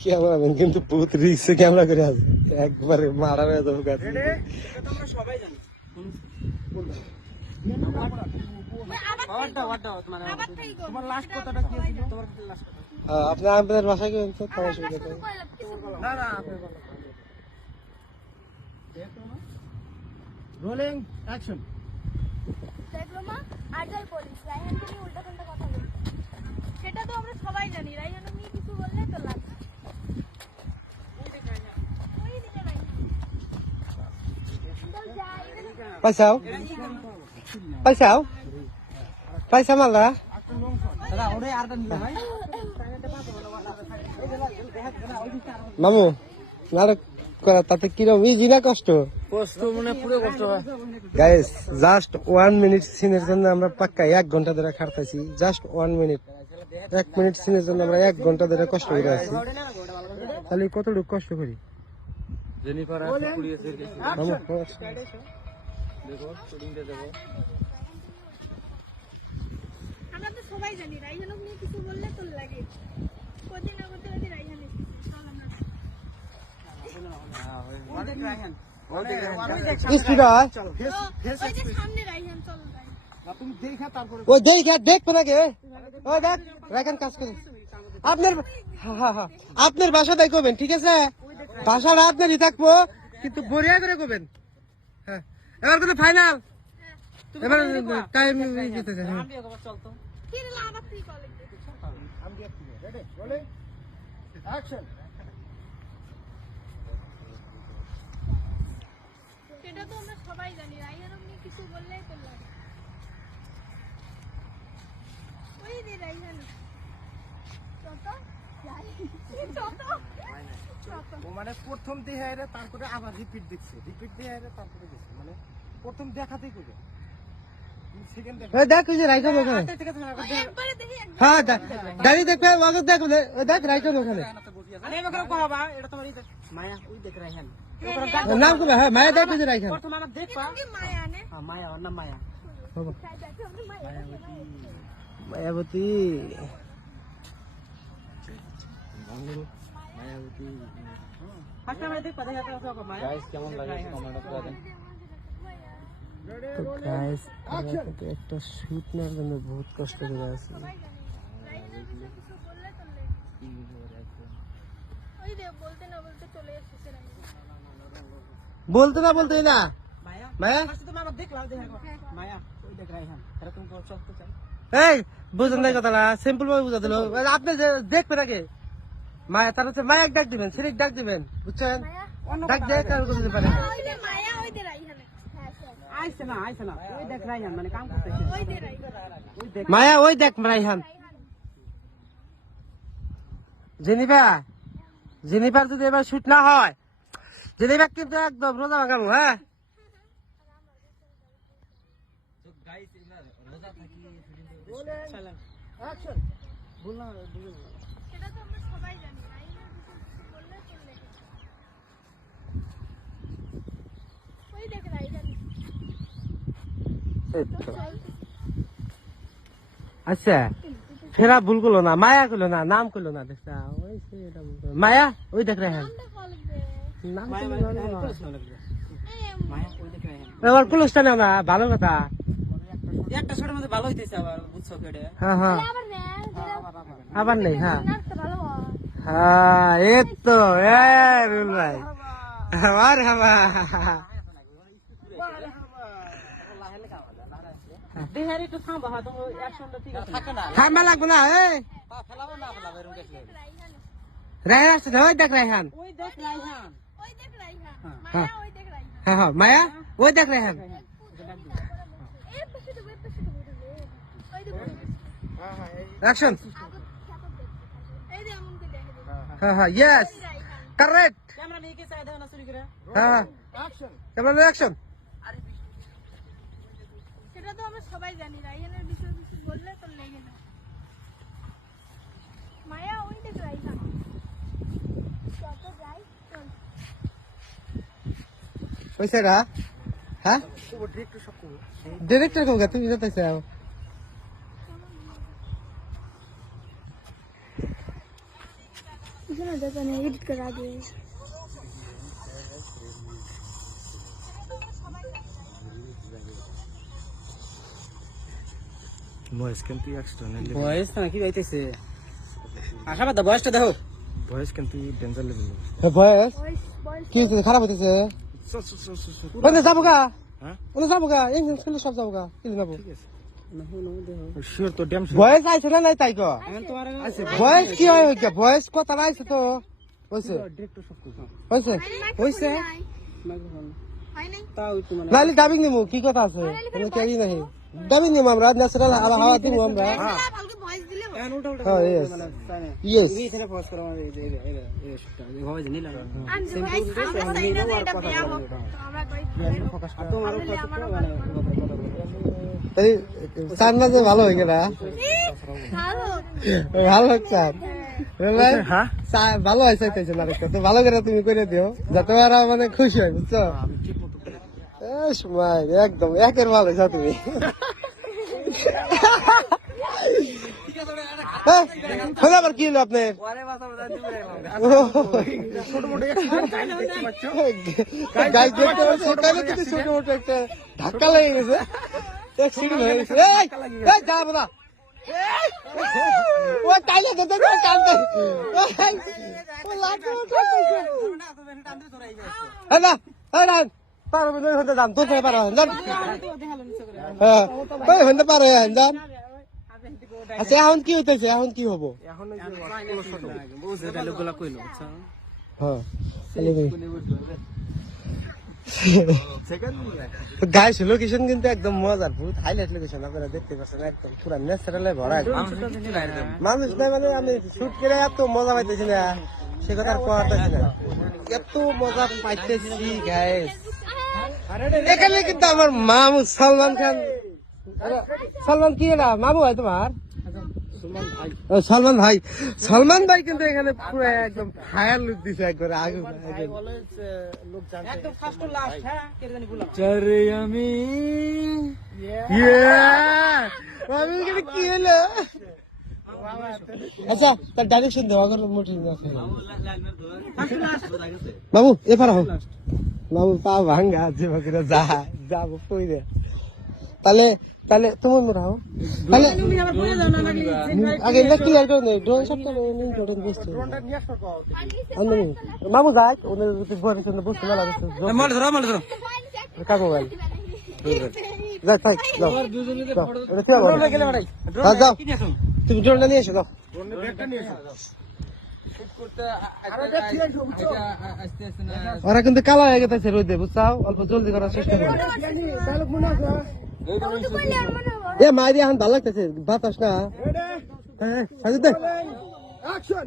Cameraman কিন্তু বহুত রিস্কে camera করে আছে, একবারে মারা হয়ে যাবো গাছ। আমরা সবাই জানি তোমার লাস্ট কথাটা কি ছিল? তোমার লাস্ট কথা আপনার আপনাদের বাসায় গেলেন তো তোমার অসুবিধা নেই। না না রোলিং অ্যাকশন। ডিপ্লোমা আর্জাল পুলিশ রায়হানকে নিয়ে উল্টাপাল্টা কথা বলে, সেটা তো আমরা সবাই জানি। রায়হানকে নিয়ে কিছু বললে তো লাগে। পয়সাও পয়সাও পয়সা মালা মামু নাটক করা তাতে কিরম ইজি না কষ্ট? কষ্ট মনে পুরো কষ্ট হয়। গাইস জাস্ট 1 মিনিট সিনের জন্য আমরা পাক্কা 1 ঘন্টা ধরে খাটতেছি। জাস্ট 1 মিনিট, 1 মিনিট সিনের জন্য আমরা 1 ঘন্টা ধরে কষ্ট করে আছি। তাহলে কতটুকু কষ্ট করি জেনিফার আছে পুড়িয়েছে মামু? দেখো শুটিংটা দেখো। আমরা তো সবাই জানি রায়হানকে নিয়ে কিছু বললে তো লাগে। কদিন না করতে করতে রায়হান সামনে রায়হান চল তুমি দেখা তারপরে ওই দেখবে নাকি? ওই দেখ রায়হান কাজ করে আপনার। আপনার বাসা তাই করবেন, ঠিক আছে? বাসাটা আপনারই থাকবো, কিন্তু বড়িয়া করে করবেন। হ্যাঁ এবার কিন্তু ফাইনাল, এবার টাইম দিতেছে। চলতো কি রে আবার তুই কলেজ আমি দেখছি। Ready rolling action. সেটা তো আমরা সবাই জানি। রায়হানকে নিয়ে কিছু বললেই তো লাগে। ওই রে রায়হান কত যাই কত ও মানে প্রথম দেখে রে তারপরে আবার রিপিট দেখছে, রিপিট দেখে রে তারপরে দেখছে, মানে প্রথম দেখাতেই করবে সেকেন্ড দেখা। দেখ ওই যে রাইকন ওখানে। একবারে দেখি হ্যাঁ গাড়ি দেখবে ওকে দেখ, দেখ রাইকন ওখানে আরে এবারে কহবা এটা তোমার মায়া ওই দেখ রায়হান নাম করে। হ্যাঁ মায়া দেখ ওই যে রাইকন। প্রথম আমার দেখবা কি মায়া নে হ্যাঁ মায়া ওর নাম মায়া। মায়াবতী ফার্স্ট টাইম দেখবা দেখা তো মায়া গাইস কেমন লাগে কমেন্ট করে দেন। তো গাইস আমরা কিন্তু একটা শুট নেওয়ার জন্য বহুত কষ্ট করে আছি। ওই রে বলতে না বলতে চলে এসেছে বলতে না বলতেই না মায়া মায়া। ফার্স্ট তুমি আমার দেখলাম দেখা মায়া ওই দেখ রায়হান এটা তুমি চলতে চাও। এই বুঝলেন না কথাটা, সিম্পল ভাবে বুঝা দিল। আপনি যে দেখবেন আগে মায়া, তার হচ্ছে মায়া ডাক দিবেন, সিরিক ডাক দিবেন, বুঝছেন? ডাক দিয়ে কারো করতে পারে। ওই যে মায়া ওই যে রায়হান আইছে না ওই দেখ রায়হান মানে কাম করতেছে ওই যে রায়হান ওই দেখ মায়া ওই দেখ রাইহান। জেনিফার যদি এবার শুট না হয়, জেনিফার কিন্তু একদম রোজা ভাঙানো। হ্যাঁ অ্যাকশন বললাম সেটা তো আমরা সবাই জানি। রায়হান কিছু বললে তো লাগে। ওই দেখ রায়হান আচ্ছা ফেরা ভুল করলো না, মায়া করলো না, নাম করলো না। দেখছা ওই সেটা ভুল করলো। মায়া ওই দেখ রাইহান আমরা কলেজে নাম মায়া করলো না। মায়া ওই দেখ রায়হান এবার পুলিশটা নেও না, ভালো কথা। একটা শটের মধ্যে ভালো হইতেছে আবার বুঝছো কেডে হ্যাঁ হ্যাঁ আবার নে আবার নেই। হ্যাঁ না তো ভালো হয়। হ্যাঁ এই তো রুল ভাই আমার হাবা। দেহারি একটু থামবা হয়তো অ্যাকশনটা ঠিক আছে থাকে না থামা লাগবে না। এই ফেলাবো না ফেলাবো এরকম কিছু রায়হান রায়হান আসছে না, ওই দেখ রায়হান। ওই দেখ রায়হান ওই দেখ রায়হান হ্যাঁ। মায়া ওই দেখ রায়হান হ্যাঁ হ্যাঁ মায়া ওই দেখ রায়হান। এর পাশে তো এর পাশে তো ওই দেখ হ্যাঁ হ্যাঁ এই অ্যাকশন। এই যে এমন করে দেখে দে হ্যাঁ হ্যাঁ ইয়েস রায়হান কারেক্ট। ক্যামেরা নিয়ে কি চাই দেও না চুরি করে হ্যাঁ অ্যাকশন কেমন অ্যাকশন। সেটা তো আমরা সবাই জানি। রায়হানের বিষয়ে কিছু বললে তো লেগে যায়। মায়া ওই দেখ রায়হান কত যাই চল ওই সেরা। হ্যাঁ ওর ডিরেক্টর সব করব ডিরেক্টর কোগা তুমি যেতেছ। না যাতে না এডিট করে আগে ভয়েস কিন্তু এক্সটার্নাল বয়স না কি যাইতেছে আশাবাদ বয়সটা দেখো ভয়েস কিন্তু ডেঞ্জার লেভেল বয়স ভয়েস ভয়েস কি হচ্ছে খারাপ হইতেছে ওখানে যাবো গা হ্যাঁ ওখানে যাবো গা এই স্কুলে সব যাবো গা কি যাবো শিওর তো ড্যাম বয়স আইছে না নাই তাই কো তোমার বয়স কি হয় হইছে বয়স কথা আইছে তো হইছে ডিরেক্টর সব কিছু হইছে হইছে হয় নাই তাও একটু মানে নালি ডাবিং নিমু কি কথা আছে কোনো কি নাই ডাবিং নিমু আমরা ন্যাচারাল হাওয়া দিমু আমরা ভালকে ভয়েস দিলে এখন উল্টা উল্টা হ্যাঁ yes মানে yes এই ছেলে ফোর্স করে আমাদের এই শুটটা যে ভাবে জানি না আমি ভয়েস আমরা চাই না যে এটা বিয়া হোক তো আমরা কই আর তোমারও কষ্ট মানে এই চান না যে ভালো হয়ে গেল ভালো ভালো চান হ্যাঁ ভালো হয়েছে চাইছে না রেখে তো ভালো করে তুমি করে দিও যাতে ওরা মানে খুশি হয় বুঝছো আমি ঠিক মতো করে এ সময় একদম একের ভালো হয়েছে তুমি হলো আবার কি হলো আপনার পরে বাসা বাসা দিবে ছোট মোটো অ্যাক্সিডেন্ট তাই দেখতে পাচ্ছ গাই দেখতে পাচ্ছি তাহলে কিন্তু ছোট মোটো একটা ধাক্কা লেগে গেছে অ্যাক্সিডেন্ট হয়ে গেছে এই যাবো না ও তাইলে দেখতে কান্দে ও লাগবে না না পারবে না হতে যান তো পারো যান হ্যাঁ ওই হতে পারে যান আচ্ছা এখন কি হইতেছে এখন কি হবো এখন ওই যে বুঝে ডায়লগগুলো কইলো বুঝছো হ্যাঁ সেকেন্ড গাইস লোকেশন কিন্তু একদম মজার বহুত হাইলাইট লোকেশন আপনারা দেখতে পাচ্ছেন একদম পুরো ন্যাচারালে ভরা একদম। মানুষ নাই মানে আমি শুট করে এত মজা পাইতেছি না সে কথা আর পারতেছি না এত মজা পাইতেছি গাইস এখানে কিন্তু আমার মামু সালমান খান সালমান কি না মামু হয় তোমার ও, সালমান ভাই কিন্তু এখানে পুরো একদম ফায়ার লুক দিছে একবার আগে অলওয়েজ লোক জানতে একদম ফার্স্ট টু লাস্ট হ্যাঁ কে জানি বললাম চারে আমি আমি এখানে কি হলো আচ্ছা তার ডাইরেকশন দেওয়া করে মোটর না বাবু এবার হোক বাবু পা ভাঙ্গা যে বাকিরা যা যাবো কই রে তাহলে তাহলে তোমার মোটা হোক তাহলে তুমি আবার বলে দাও না নাকি আগে এটা ক্লিয়ার করে নেই ড্রোন সব তো নেই ড্রোন বসছে নিয়ে আসো কও আমি মামু যাক ওদের বড় পিছনে বসছে মেলা বসছে মাল ধরো কার মোবাইল যাক থাক যাও দুজনে যাও, ফটো এটা কি হবে? গেলে বাড়াই হ্যাঁ, যাও কি নিয়ে আসুন তুমি ড্রোনটা নিয়ে এসো যাও ড্রোনের ব্যাগটা নিয়ে এসো করতে আরে দেখ ঠিক আছে বুঝছো আস্তে আস্তে না ওরা কিন্তু কালো হয়ে গেছে রোদে বুঝছাও অল্প জলদি করার চেষ্টা করো ডায়লগ মনে আছে তো কইলে আর মনে হবে এ মাইরি এখন ভালো লাগতেছে বাতাস না হ্যাঁ সাজু দে অ্যাকশন